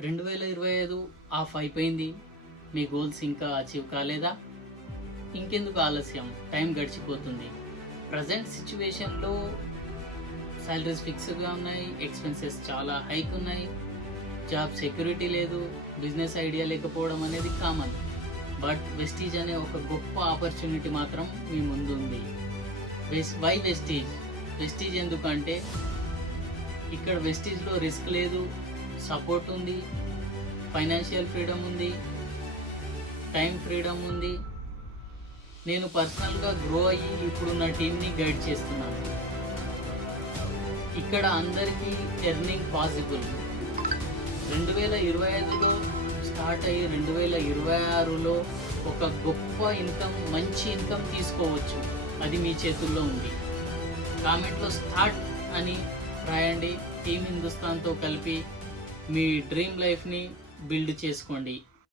2025 of అయిపోయింది. మీ goals ఇంకా achieve కాలేదా? ఇంకెందుకు ఆలస్యం? టైం గడిచిపోతుంది. ప్రజెంట్ సిచ్యువేషన్లో సాలరీస్ ఫిక్స్డ్గా ఉన్నాయి, ఎక్స్పెన్సెస్ చాలా హైక్ ఉన్నాయి, జాబ్ సెక్యూరిటీ లేదు, బిజినెస్ ఐడియా లేకపోవడం అనేది కామన్. బట్ వెస్టీజ్ అనే ఒక గొప్ప ఆపర్చునిటీ మాత్రం మీ ముందు ఉంది. Why Vestige? వెస్టీజ్ ఎందుకంటే ఇక్కడ వెస్టీజ్లో రిస్క్ లేదు, సపోర్ట్ ఉంది, ఫైనాన్షియల్ ఫ్రీడమ్ ఉంది, టైం ఫ్రీడమ్ ఉంది. నేను పర్సనల్గా గ్రో అయ్యి ఇప్పుడు నా టీంని గైడ్ చేస్తున్నాను. ఇక్కడ అందరికీ ఎర్నింగ్ పాసిబుల్. 2025లో స్టార్ట్ అయ్యి 2026లో ఒక గొప్ప ఇన్కమ్, మంచి ఇన్కమ్ తీసుకోవచ్చు. అది మీ చేతుల్లో ఉంది. కామెంట్లో స్టార్ట్ అని రాయండి. టీమ్ హిందుస్థాన్తో కలిపి మీ డ్రీమ్ లైఫ్ని బిల్డ్ చేసుకోండి.